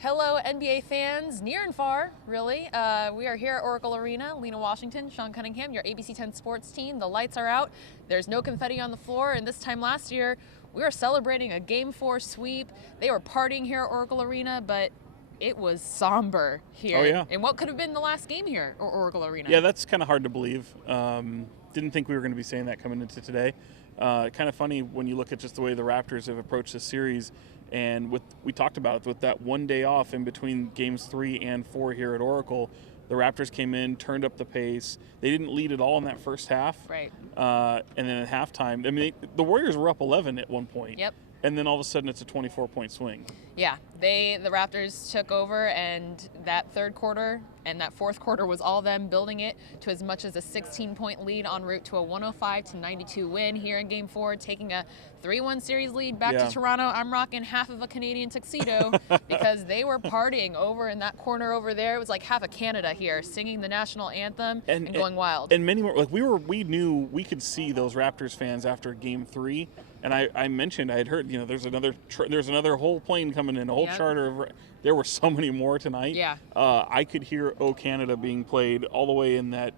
Hello, NBA fans, near and far, really. We are here at Oracle Arena. Lina, Washington, Sean Cunningham, your ABC 10 sports team. The lights are out. There's no confetti on the floor. And this time last year, we were celebrating a Game 4 sweep. They were partying here at Oracle Arena, but it was somber here. Oh, yeah. And what could have been the last game here at Oracle Arena? Yeah, that's kind of hard to believe. Didn't think we were going to be saying that coming into today. Kind of funny when you look at just the way the Raptors have approached this series. And we talked about it, with that one day off in between games 3 and 4 here at Oracle, the Raptors came in, turned up the pace. They didn't lead at all in that first half. Right. And then at halftime, I mean, the Warriors were up 11 at one point. Yep. And then all of a sudden it's a 24-point swing. Yeah, the Raptors took over, and that third quarter and that fourth quarter was all them building it to as much as a 16-point lead en route to a 105-92 win here in Game 4, taking a 3-1 series lead back to Toronto. I'm rocking half of a Canadian tuxedo because they were partying over in that corner over there. It was like half of Canada here, singing the national anthem and going wild. And many more, like we knew we could see those Raptors fans after Game 3. And I mentioned, I had heard, there's another whole plane coming in, a whole charter of. There were so many more tonight. Yeah. I could hear "O Canada" being played all the way in that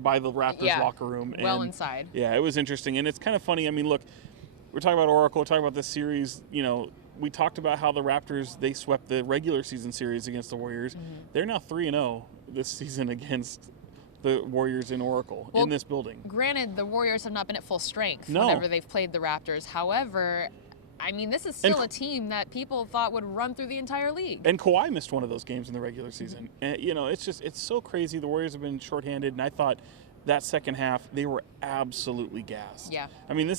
by the Raptors locker room. Well inside. Yeah, it was interesting, and it's kind of funny. I mean, look, we're talking about Oracle, we're talking about this series. We talked about how the Raptors, they swept the regular season series against the Warriors. Mm-hmm. They're now 3-0 this season against the Warriors in Oracle, in this building. Granted, the Warriors have not been at full strength whenever they've played the Raptors. However, I mean, this is still a team that people thought would run through the entire league. And Kawhi missed one of those games in the regular season. And, it's so crazy. The Warriors have been shorthanded, and I thought that second half, they were absolutely gassed. Yeah. I mean,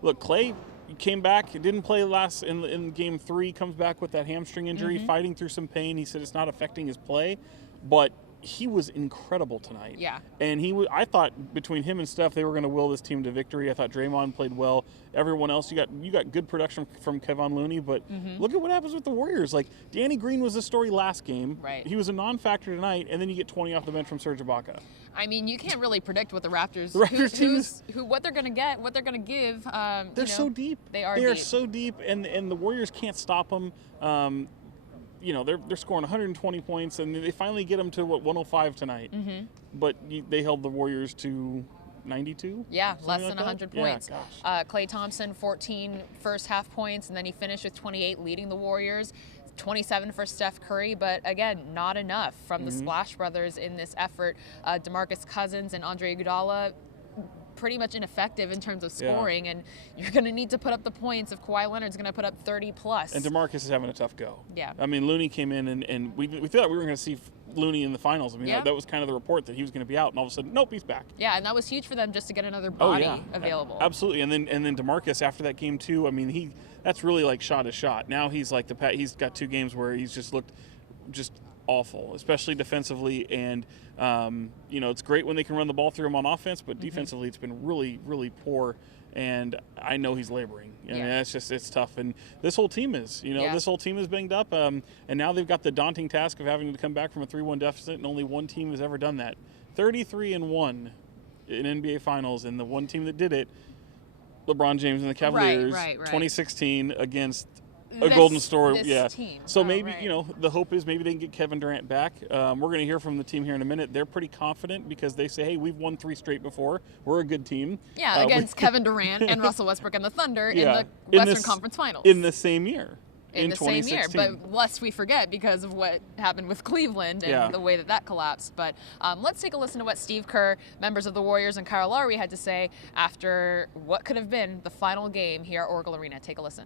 look, Clay came back, didn't play last in Game 3, comes back with that hamstring injury, fighting through some pain. He said it's not affecting his play, but he was incredible tonight. Yeah. And I thought between him and Steph, they were going to will this team to victory. I thought Draymond played well. Everyone else, you got good production from Kevon Looney, but look at what happens with the Warriors. Like, Danny Green was the story last game. Right. He was a non-factor tonight, and then you get 20 off the bench from Serge Ibaka. I mean, you can't really predict what the Raptors, what they're going to get, what they're going to give. They're so deep. They are so deep, and the Warriors can't stop them. They're scoring 120 points, and they finally get them to 105 tonight. Mm-hmm. But they held the Warriors to 92. Yeah, less than like 100 that? points. Yeah, Klay Thompson, 14 first half points, and then he finished with 28, leading the Warriors. 27 for Steph Curry, but again, not enough from the Splash Brothers in this effort. DeMarcus Cousins and Andre Iguodala, pretty much ineffective in terms of scoring, and you're going to need to put up the points if Kawhi Leonard's going to put up 30 plus. And DeMarcus is having a tough go. Yeah. I mean, Looney came in, and we thought we were going to see Looney in the finals. I mean, that was kind of the report that he was going to be out, and all of a sudden, nope, he's back. Yeah, and that was huge for them just to get another body available. Absolutely. And then DeMarcus, after that game too, I mean, that's really like shot to shot. Now he's like he's got 2 games where he's just looked just awful, especially defensively, and it's great when they can run the ball through him on offense, but defensively it's been really, really poor, and I know he's laboring. I mean, it's tough, and this whole team is, this whole team is banged up, and now they've got the daunting task of having to come back from a 3-1 deficit, and only one team has ever done that. 33-1 in NBA Finals, and the one team that did it, LeBron James and the Cavaliers, 2016 against a Golden State, team. So maybe, the hope is maybe they can get Kevin Durant back. We're going to hear from the team here in a minute. They're pretty confident because they say, hey, we've won 3 straight before. We're a good team. Yeah, against Kevin Durant and Russell Westbrook and the Thunder in the Western Conference Finals. In the same year. In the same year, but lest we forget because of what happened with Cleveland and the way that collapsed. But let's take a listen to what Steve Kerr, members of the Warriors, and Kyle Lowry had to say after what could have been the final game here at Oracle Arena. Take a listen.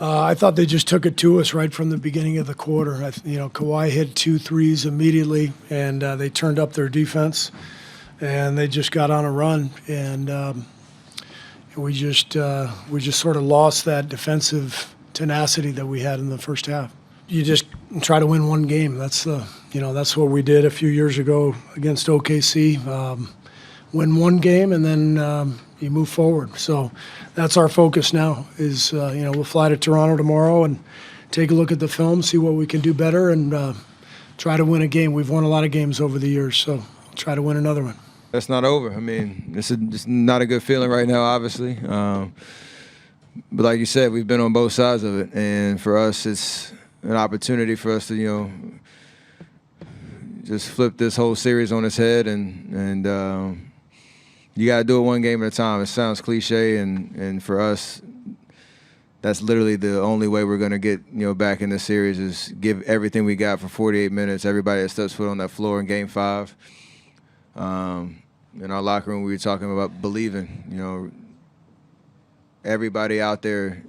I thought they just took it to us right from the beginning of the quarter. Kawhi hit 2 threes immediately, and they turned up their defense, and they just got on a run, and we just sort of lost that defensive tenacity that we had in the first half. You just try to win one game. That's what we did a few years ago against OKC. Win one game and then you move forward. So that's our focus now. We'll fly to Toronto tomorrow and take a look at the film, see what we can do better, and try to win a game. We've won a lot of games over the years, so I'll try to win another one. That's not over. I mean, this is just not a good feeling right now, obviously. But like you said, we've been on both sides of it, and for us, it's an opportunity for us to, just flip this whole series on its head, and you got to do it one game at a time. It sounds cliche, and for us, that's literally the only way we're going to get back in this series is give everything we got for 48 minutes. Everybody that steps foot on that floor in Game 5. In our locker room, we were talking about believing. Everybody out there,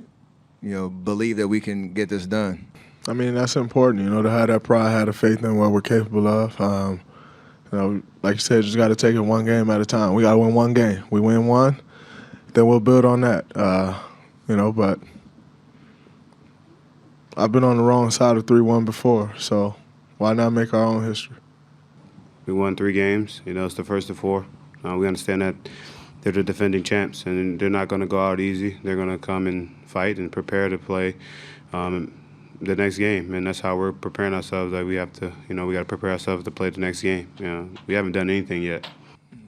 believe that we can get this done. I mean, that's important, to have that pride, have the faith in what we're capable of. Like you said, just got to take it one game at a time. We got to win one game. We win one, then we'll build on that. But I've been on the wrong side of 3-1 before, so why not make our own history? We won 3 games. It's the first of 4. We understand that they're the defending champs, and they're not going to go out easy. They're going to come and fight and prepare to play the next game, and that's how we're preparing ourselves. Like we have to, we got to prepare ourselves to play the next game. We haven't done anything yet.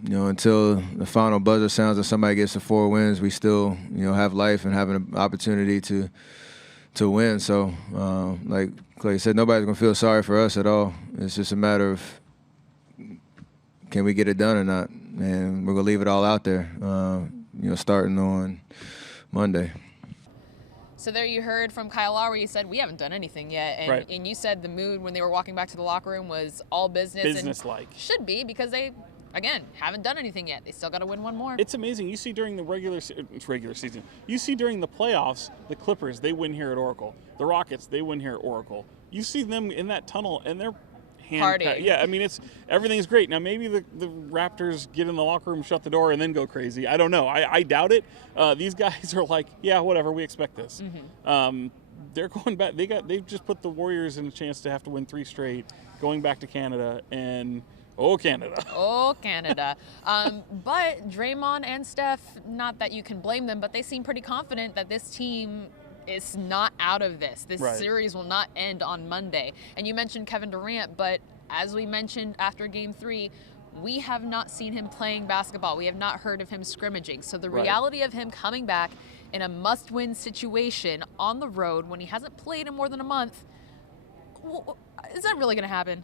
Until the final buzzer sounds and somebody gets the 4 wins, we still, have life and having an opportunity to win. So, like Clay said, nobody's gonna feel sorry for us at all. It's just a matter of can we get it done or not, and we're gonna leave it all out there. Starting on Monday. So there you heard from Kyle Lowry. He said, we haven't done anything yet. And, Right. and you said the mood when they were walking back to the locker room was all business. Business-like. And should be because they, again, haven't done anything yet. They still got to win one more. It's amazing. You see during the regular season, you see during the playoffs, the Clippers, they win here at Oracle. The Rockets, they win here at Oracle. You see them in that tunnel, and they're Partying. Yeah, I mean, everything's great. Now, maybe the Raptors get in the locker room, shut the door, and then go crazy. I don't know. I doubt it. These guys are like, yeah, whatever, we expect this. Mm-hmm. They're going back. They've just put the Warriors in a chance to have to win 3 straight, going back to Canada, and Canada. Oh, Canada. But Draymond and Steph, not that you can blame them, but they seem pretty confident that this team is not out of this. This Right. series will not end on Monday. And you mentioned Kevin Durant, but as we mentioned after Game 3, we have not seen him playing basketball. We have not heard of him scrimmaging. So the Right. reality of him coming back in a must-win situation on the road when he hasn't played in more than a month, is that really going to happen?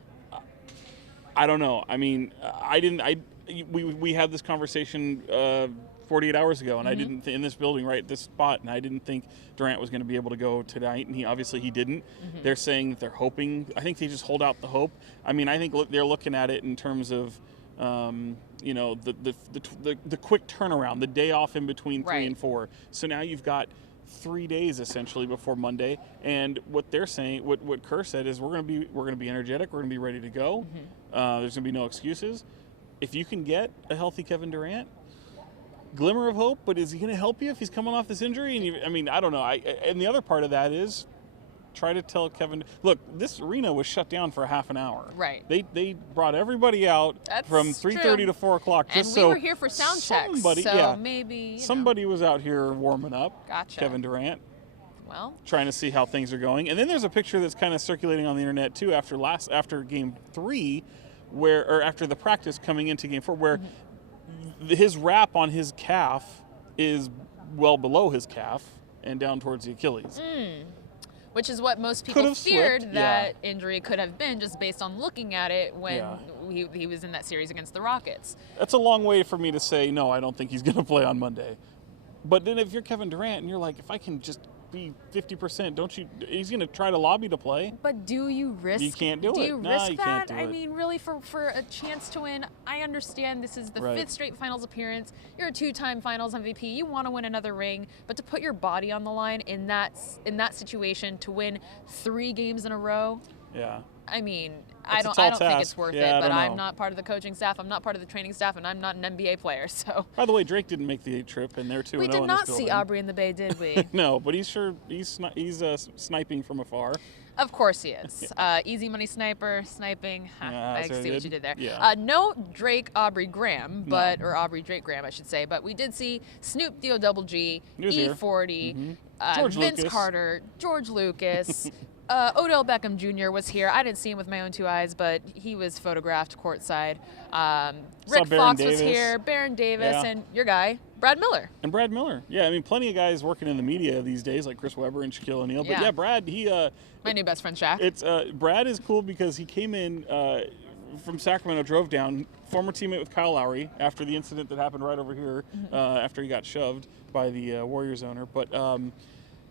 I don't know. I mean, we had this conversation 48 hours ago, and I didn't in this building, right at this spot, and I didn't think Durant was going to be able to go tonight, and he didn't. They're saying that they're hoping. I think they just hold out the hope. I mean, I think they're looking at it in terms of the quick turnaround, the day off in between 3 and 4. So now you've got 3 days essentially before Monday, and what they're saying, what Kerr said is we're going to be energetic, we're going to be ready to go. There's going to be no excuses. If you can get a healthy Kevin Durant, glimmer of hope, but is he going to help you if he's coming off this injury? And I don't know. And the other part of that is try to tell Kevin, look, this arena was shut down for half an hour. Right. They brought everybody out from 3:30 to 4 o'clock. And we were here for sound checks, so maybe somebody was out here warming up. Gotcha. Kevin Durant. Well, trying to see how things are going. And then there's a picture that's kind of circulating on the internet too after Game 3, or after the practice coming into Game 4, where his wrap on his calf is well below his calf and down towards the Achilles. Which is what most people feared slipped, that injury could have been, just based on looking at it when he was in that series against the Rockets. That's a long way for me to say, no, I don't think he's going to play on Monday. But then if you're Kevin Durant and you're like, if I can just be 50%, don't you? He's going to try to lobby to play. But do you risk? You can't do it. Do you No, risk you that? can't do I it. mean, really, for a chance to win, I understand this is the 5th straight finals appearance. You're a 2-time finals MVP. You want to win another ring, but to put your body on the line in that situation to win 3 games in a row. Yeah. I mean, It's I a don't tall think it's task. worth Yeah, it, but I I'm don't know. not part of the coaching staff. I'm not part of the training staff, and I'm not an NBA player. So By the way, Drake didn't make the trip, and they're 2-0 we did in not this see building. Aubrey in the Bay, did we? No, but he's sniping from afar. Of course he is. Easy money sniper, sniping. Yeah, I that's what see I what you did there. Yeah. No Drake Aubrey Graham, or Aubrey Drake Graham, I should say. But we did see Snoop D-O-double-G, He was here. E40, George Vince Lucas. Carter, George Lucas. Odell Beckham Jr. was here. I didn't see him with my own 2 eyes, but he was photographed courtside. Rick Baron Fox was Davis. here, Baron Davis, Yeah. and your guy, Brad Miller. And Brad Miller. Yeah, I mean, plenty of guys working in the media these days, like Chris Webber and Shaquille O'Neal. But yeah, Brad, my new best friend, Shaq. It's Brad is cool because he came in from Sacramento, drove down, former teammate with Kyle Lowry after the incident that happened right over here after he got shoved by the Warriors owner. But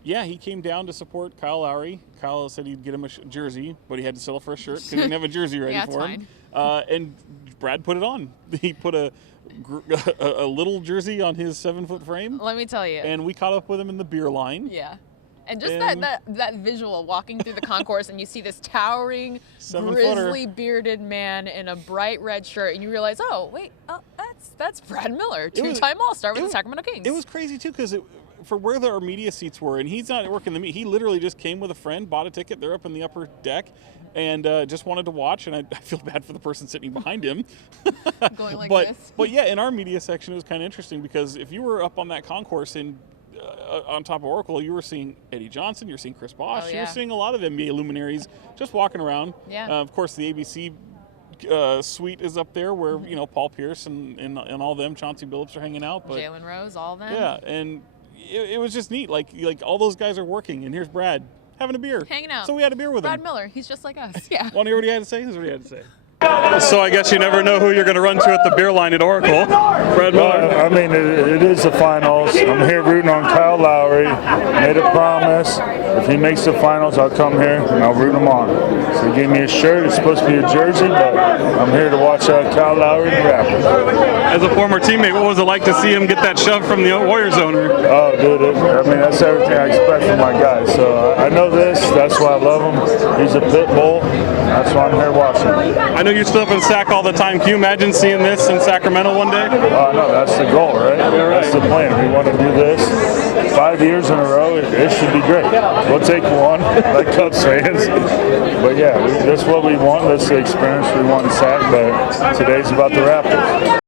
yeah, he came down to support Kyle Lowry. Kyle said he'd get him a jersey, but he had to settle for a shirt because he didn't have a jersey ready for him. And Brad put it on. He put a little jersey on his 7-foot frame. Let me tell you. And we caught up with him in the beer line. Yeah. And just that visual, walking through the concourse, and you see this towering, grizzly bearded man in a bright red shirt, and you realize, oh, wait, that's Brad Miller, two-time All-Star with the Sacramento Kings. It was crazy, too, because for where our media seats were, and he's not working the media, he literally just came with a friend, bought a ticket, they're up in the upper deck, and just wanted to watch, and I feel bad for the person sitting behind him. Going like this. But yeah, in our media section, it was kind of interesting, because if you were up on that concourse and on top of Oracle, you were seeing Eddie Johnson, you're seeing Chris Bosh, you were seeing a lot of NBA luminaries just walking around. Yeah. Of course, the ABC suite is up there where, Paul Pierce and all them, Chauncey Billups are hanging out. But Jalen Rose, all of them. Yeah, and it was just neat. Like all those guys are working, and here's Brad having a beer. Hanging out. So we had a beer with him. Brad Miller, he's just like us. Yeah. Want to hear what he had to say? This is what he had to say. So I guess you never know who you're going to run to at the beer line at Oracle. Brad Miller. I mean, it is the finals. I'm here rooting on Kyle Lowry. Made a promise. If he makes the finals, I'll come here and I'll root him on. So he gave me a shirt. It's supposed to be a jersey, but I'm here to watch Kyle Lowry and the Raptors. As a former teammate, what was it like to see him get that shove from the Warriors owner? Oh, dude, that's everything I expect from my guy. So I know this. That's why I love him. He's a pit bull. That's why I'm here watching. I know you're still up in Sac all the time. Can you imagine seeing this in Sacramento one day? Oh, no, that's the goal, right? That's the plan. We want to do this 5 years in a row. It should be great. We'll take one, like Cubs fans. But yeah, that's what we want. That's the experience we want in Sac. But today's about the Raptors.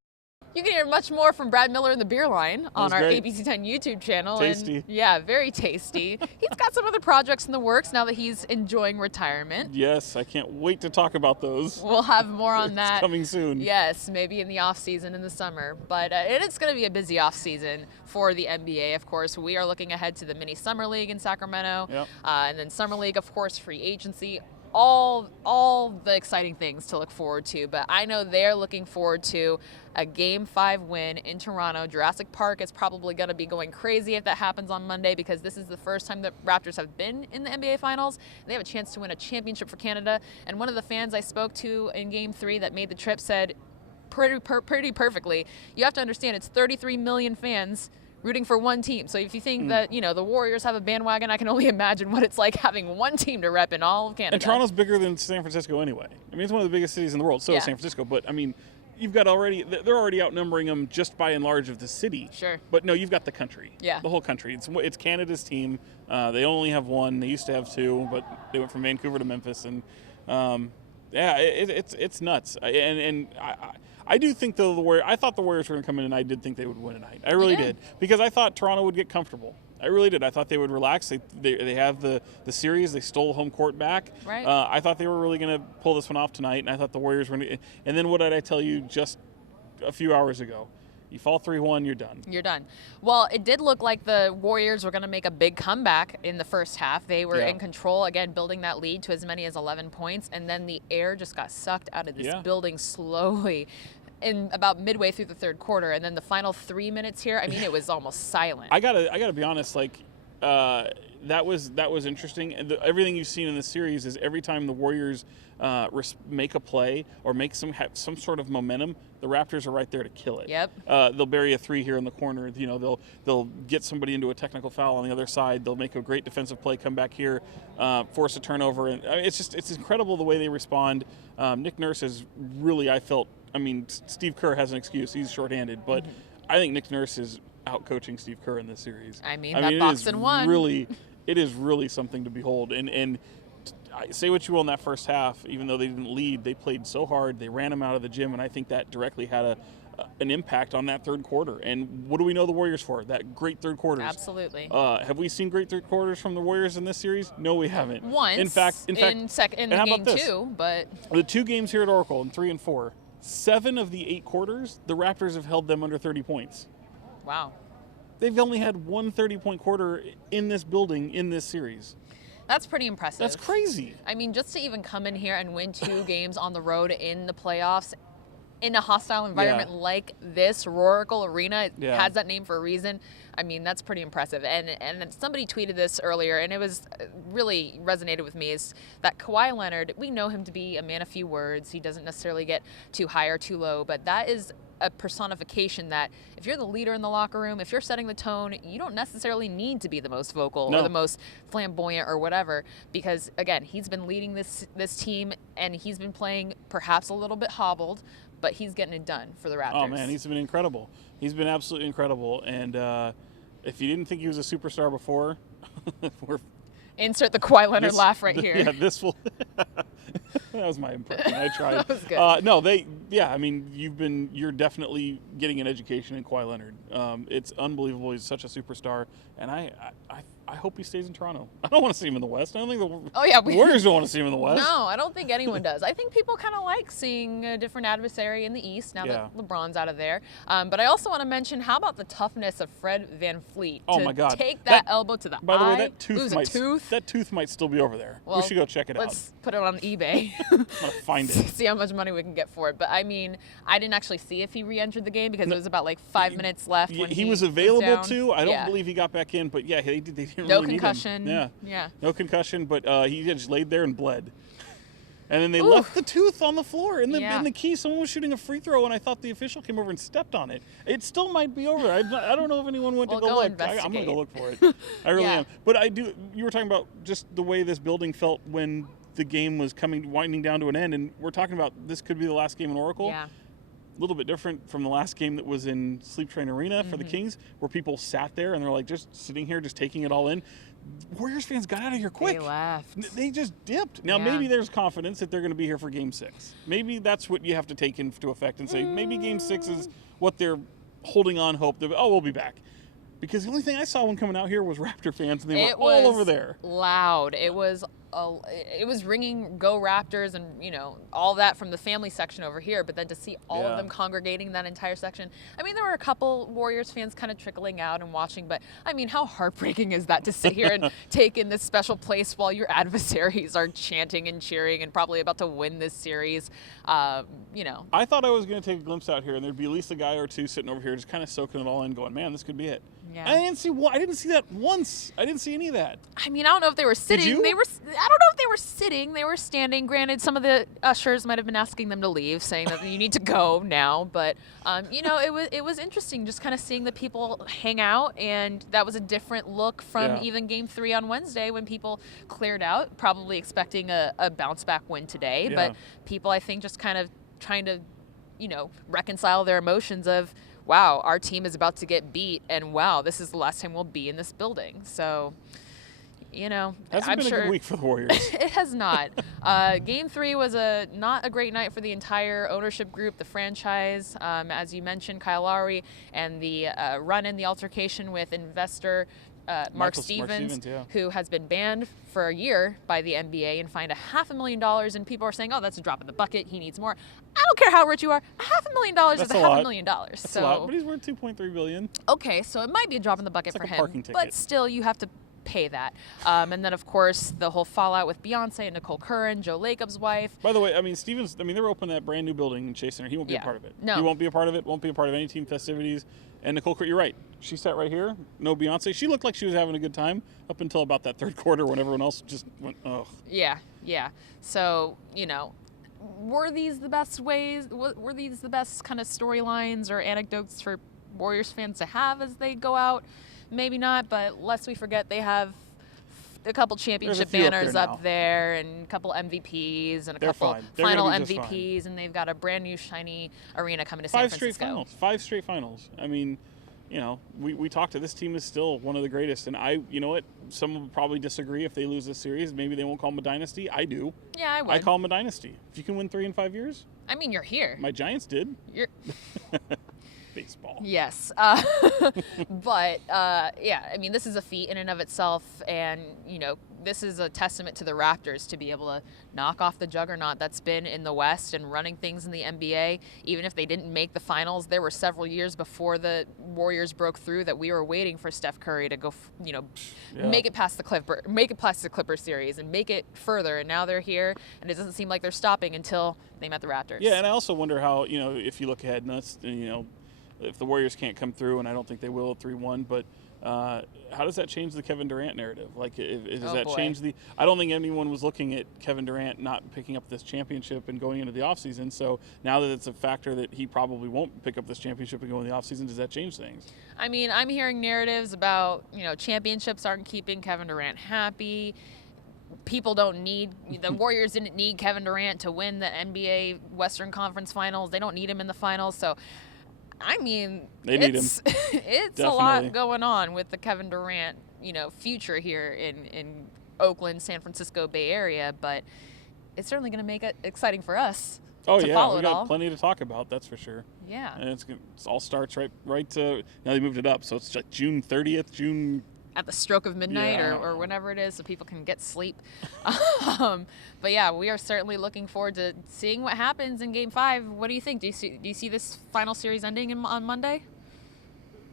You can hear much more from Brad Miller in the beer line on our great. ABC 10 YouTube channel. Tasty. And yeah, very tasty. He's got some other projects in the works now that he's enjoying retirement. Yes, I can't wait to talk about those. We'll have more on that. It's coming soon. Yes, maybe in the off season in the summer. But it's going to be a busy off season for the NBA, of course. We are looking ahead to the mini summer league in Sacramento. Yep. And then summer league, of course, free agency. All the exciting things to look forward to, but I know they're looking forward to a Game 5 win in Toronto. Jurassic Park is probably going to be going crazy if that happens on Monday, because this is the first time that Raptors have been in the NBA Finals. They have a chance to win a championship for Canada, and one of the fans I spoke to in Game 3 that made the trip said pretty perfectly, you have to understand it's 33 million fans rooting for one team. So if you think that, the Warriors have a bandwagon, I can only imagine what it's like having one team to rep in all of Canada. And Toronto's bigger than San Francisco anyway. I mean, it's one of the biggest cities in the world, so is San Francisco. But, I mean, they're already outnumbering them just by and large of the city. Sure. But, no, you've got the country. Yeah. The whole country. It's Canada's team. They only have one. They used to have two, but they went from Vancouver to Memphis. And, it's nuts. I do think, though, I thought the Warriors were going to come in, and I did think they would win tonight. I really did. Because I thought Toronto would get comfortable. I really did. I thought they would relax. They have the series. They stole home court back. Right. I thought they were really going to pull this one off tonight, and I thought the Warriors were going to. And then what did I tell you just a few hours ago? You fall 3-1, you're done. You're done. Well, it did look like the Warriors were going to make a big comeback in the first half. They were in control, again, building that lead to as many as 11 points, and then the air just got sucked out of this building slowly in about midway through the third quarter. And then the final 3 minutes here, I mean, it was almost silent. I gotta be honest, that was interesting. And everything you've seen in this series is every time the Warriors make a play or make some sort of momentum, the Raptors are right there to kill it. Yep. They'll bury a three here in the corner. They'll get somebody into a technical foul on the other side. They'll make a great defensive play, come back here, force a turnover, and it's incredible the way they respond. Nick Nurse is really, Steve Kerr has an excuse. He's shorthanded, but I think Nick Nurse is out-coaching Steve Kerr in this series. That Boston won. It is really something to behold. And say what you will in that first half, even though they didn't lead, they played so hard. They ran them out of the gym, and I think that directly had an impact on that third quarter. And what do we know the Warriors for? That great third quarters. Absolutely. Have we seen great third quarters from the Warriors in this series? No, we haven't. Once. In fact, in game 2, but the 2 games here at Oracle in 3 and 4, 7 of the 8 quarters, the Raptors have held them under 30 points. Wow. They've only had one 30-point quarter in this building in this series. That's pretty impressive. That's crazy. I mean, just to even come in here and win 2 games on the road in the playoffs in a hostile environment like this, Roracle Arena has that name for a reason. I mean, that's pretty impressive. And somebody tweeted this earlier, and it was really resonated with me, is that Kawhi Leonard, we know him to be a man of few words. He doesn't necessarily get too high or too low, but that is a personification that if you're the leader in the locker room, if you're setting the tone, you don't necessarily need to be the most vocal or the most flamboyant or whatever, because again, he's been leading this team and he's been playing perhaps a little bit hobbled, but he's getting it done for the Raptors. Oh man, he's been incredible. He's been absolutely incredible. And if you didn't think he was a superstar before, insert the Kawhi Leonard laugh right here. Yeah, this will. That was my impression. I tried. That was good. I mean, you're definitely getting an education in Kawhi Leonard. It's unbelievable. He's such a superstar, and I hope he stays in Toronto. I don't want to see him in the West. I don't think the Warriors don't want to see him in the West. No, I don't think anyone does. I think people kind of like seeing a different adversary in the East now that LeBron's out of there. But I also want to mention, how about the toughness of Fred VanVleet my God. take that elbow to the eye? By the way, that tooth might still be over there. Well, we should go check it out. Let's put it on eBay. I'm gonna find it. See how much money we can get for it. But I mean, I didn't actually see if he re-entered the game because it was about like 5 minutes left when he was available was too. I don't believe he got back in, but yeah, they didn't no really concussion. Need him. Yeah. No concussion, but he just laid there and bled. And then they left the tooth on the floor in the key. Someone was shooting a free throw, and I thought the official came over and stepped on it. It still might be over. I don't know if anyone went to go look. I'm going to go look for it. I really am. But I do. You were talking about just the way this building felt when the game was winding down to an end, and we're talking about this could be the last game in Oracle. Yeah. A little bit different from the last game that was in Sleep Train Arena for the Kings, where people sat there and they're like just sitting here, just taking it all in. Warriors fans got out of here quick. They left. They just dipped. Now, maybe there's confidence that they're going to be here for Game 6. Maybe that's what you have to take into effect and say, maybe Game 6 is what they're holding on hope that, we'll be back. Because the only thing I saw when coming out here was Raptor fans, and they were all over there. Loud. It was ringing "Go Raptors" and all that from the family section over here. But then to see all of them congregating that entire section, I mean, there were a couple Warriors fans kind of trickling out and watching. But I mean, how heartbreaking is that to sit here and take in this special place while your adversaries are chanting and cheering and probably about to win this series? I thought I was going to take a glimpse out here, and there'd be at least a guy or two sitting over here just kind of soaking it all in, going, "Man, this could be it." Yeah. I didn't see that once. I didn't see any of that. I mean, I don't know if they were sitting. Did you? I don't know if they were sitting. They were standing. Granted, some of the ushers might have been asking them to leave, saying that you need to go now. But it was interesting just kind of seeing the people hang out, and that was a different look from even Game 3 on Wednesday when people cleared out, probably expecting a bounce back win today. Yeah. But people, I think, just kind of trying to, reconcile their emotions of, wow, our team is about to get beat, and wow, this is the last time we'll be in this building. So, Hasn't I'm been sure a good week for the Warriors. It has not. Game 3 was not a great night for the entire ownership group, the franchise. As you mentioned, Kyle Lowry and the run in the altercation with investor Mark Stevens, who has been banned for a year by the NBA and fined $500,000. And people are saying, "Oh, that's a drop in the bucket. He needs more." I don't care how rich you are. $500,000 is $500,000. That's a lot, but he's worth $2.3 billion. Okay, so it might be a drop in the bucket it's for like a him, parking ticket. but still, you have to pay that. And then, of course, the whole fallout with Beyonce and Nicole Curran, Joe Lacob's wife. By the way, I mean, Stevens, they're opening that brand new building in Chase Center. He won't be a part of it. No. He won't be a part of it, won't be a part of any team festivities. And Nicole Curran, you're right. She sat right here. No Beyonce. She looked like she was having a good time up until about that third quarter when everyone else just went, ugh. Yeah. So, were these the best ways? Were these the best kind of storylines or anecdotes for Warriors fans to have as they go out? Maybe not, but lest we forget, they have a couple championship banners up there and a couple MVPs and a couple final MVPs, and they've got a brand new shiny arena coming to San Francisco. 5 straight finals. I mean, we talked to this team is still one of the greatest, and you know what? Some will probably disagree if they lose this series. Maybe they won't call them a dynasty. I do. Yeah, I would. I call them a dynasty. If you can win 3 in 5 years. I mean, you're here. My Giants did. You're. Baseball. Yes. But, I mean, this is a feat in and of itself. And, this is a testament to the Raptors to be able to knock off the juggernaut that's been in the West and running things in the NBA. Even if they didn't make the finals, there were several years before the Warriors broke through that we were waiting for Steph Curry to go, make it past the Clipper series and make it further. And now they're here, and it doesn't seem like they're stopping until they met the Raptors. Yeah, and I also wonder how, if you look ahead, and that's, if the Warriors can't come through, and I don't think they will at 3-1, but how does that change the Kevin Durant narrative? Like, does that change the? I don't think anyone was looking at Kevin Durant not picking up this championship and going into the offseason. So now that it's a factor that he probably won't pick up this championship and go in the offseason, does that change things? I mean, I'm hearing narratives about, championships aren't keeping Kevin Durant happy. People don't need the Warriors didn't need Kevin Durant to win the NBA Western Conference Finals. They don't need him in the finals. So, I mean, they need him. It's Definitely. a lot going on with the Kevin Durant, future here in Oakland, San Francisco Bay Area. But it's certainly going to make it exciting for us. Oh, to yeah, follow we it got all. plenty to talk about, that's for sure. Yeah. And it all starts right to, now they moved it up, so it's like June 30th, at the stroke of midnight or whenever it is, so people can get sleep. But yeah, we are certainly looking forward to seeing what happens in Game 5. What do you think? Do you see this final series ending on Monday?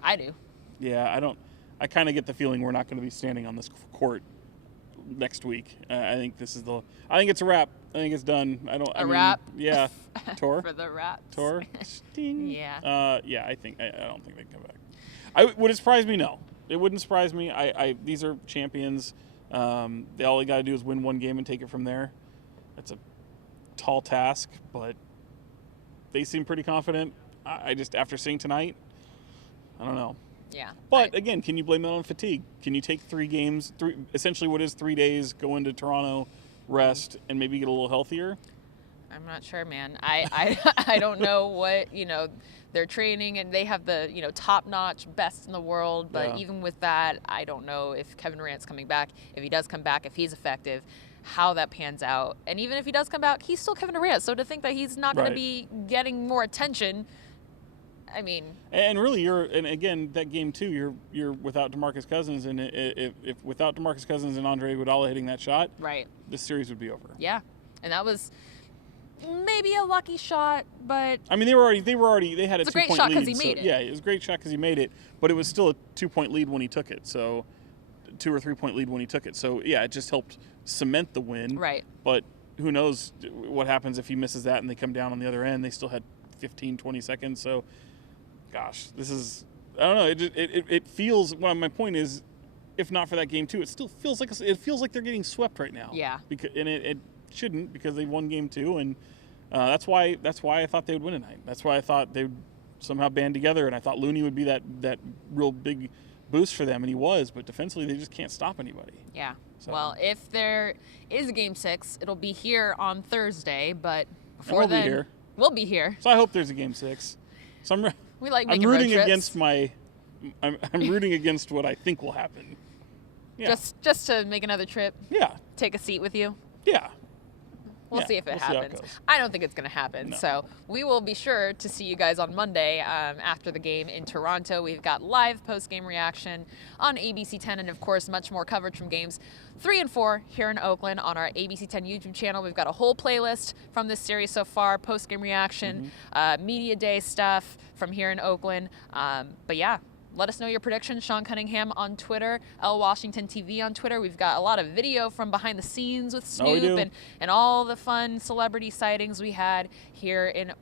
I do. Yeah, I kind of get the feeling we're not going to be standing on this court next week. I think I think it's a wrap. I think it's done. Wrap? Yeah. Tour? For the Raps. Tour? Sting. Yeah. I don't think they can come back. Would it surprise me? No. It wouldn't surprise me. These are champions. All they got to do is win one game and take it from there. That's a tall task, but they seem pretty confident. I just, after seeing tonight, I don't know. Yeah. But again, can you blame that on fatigue? Can you take 3 games, essentially what is 3 days, go into Toronto, rest, and maybe get a little healthier? I'm not sure, man. I don't know what, they're training and they have the, top-notch best in the world. But even with that, I don't know if Kevin Durant's coming back. If he does come back, if he's effective, how that pans out. And even if he does come back, he's still Kevin Durant. So to think that he's not going to be getting more attention, I mean. And really, and again, that game too, you're without DeMarcus Cousins. And if without DeMarcus Cousins and Andre Iguodala hitting that shot, right, this series would be over. Yeah. And that was maybe a lucky shot, but I mean, they had a 2-point lead. It's a great shot because he made it. Yeah, it was a great shot because he made it, but it was still a 2-point lead when he took it. So 2 or 3-point lead when he took it. So yeah, it just helped cement the win. Right. But who knows what happens if he misses that and they come down on the other end. They still had 15, 20 seconds. So gosh, this is, I don't know. It feels, well, my point is, if not for that game too, it still feels like they're getting swept right now. Yeah. And it shouldn't, because they won game 2, and that's why I thought they would win tonight. That's why I thought they would somehow band together, and I thought Looney would be that real big boost for them, and he was. But defensively, they just can't stop anybody. Yeah. So. Well, if there is a Game 6, it'll be here on Thursday. But before we'll then, be here. We'll be here. So I hope there's a Game 6. So we like I'm making rooting road trips. against I'm rooting against what I think will happen. Yeah. Just to make another trip. Yeah. Take a seat with you. Yeah. We'll see if it happens. Goes. I don't think it's going to happen. No. So we will be sure to see you guys on Monday after the game in Toronto. We've got live post-game reaction on ABC 10, and of course much more coverage from games 3 and 4 here in Oakland on our ABC 10 YouTube channel. We've got a whole playlist from this series so far, post-game reaction, media day stuff from here in Oakland. But yeah. Let us know your predictions. Sean Cunningham on Twitter, L Washington TV on Twitter. We've got a lot of video from behind the scenes with Snoop and all the fun celebrity sightings we had here in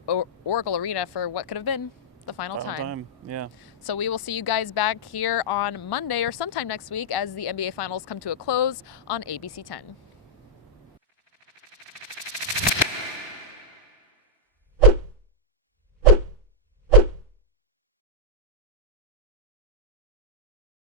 Oracle Arena for what could have been the final time. Yeah. So we will see you guys back here on Monday or sometime next week as the NBA Finals come to a close on ABC 10.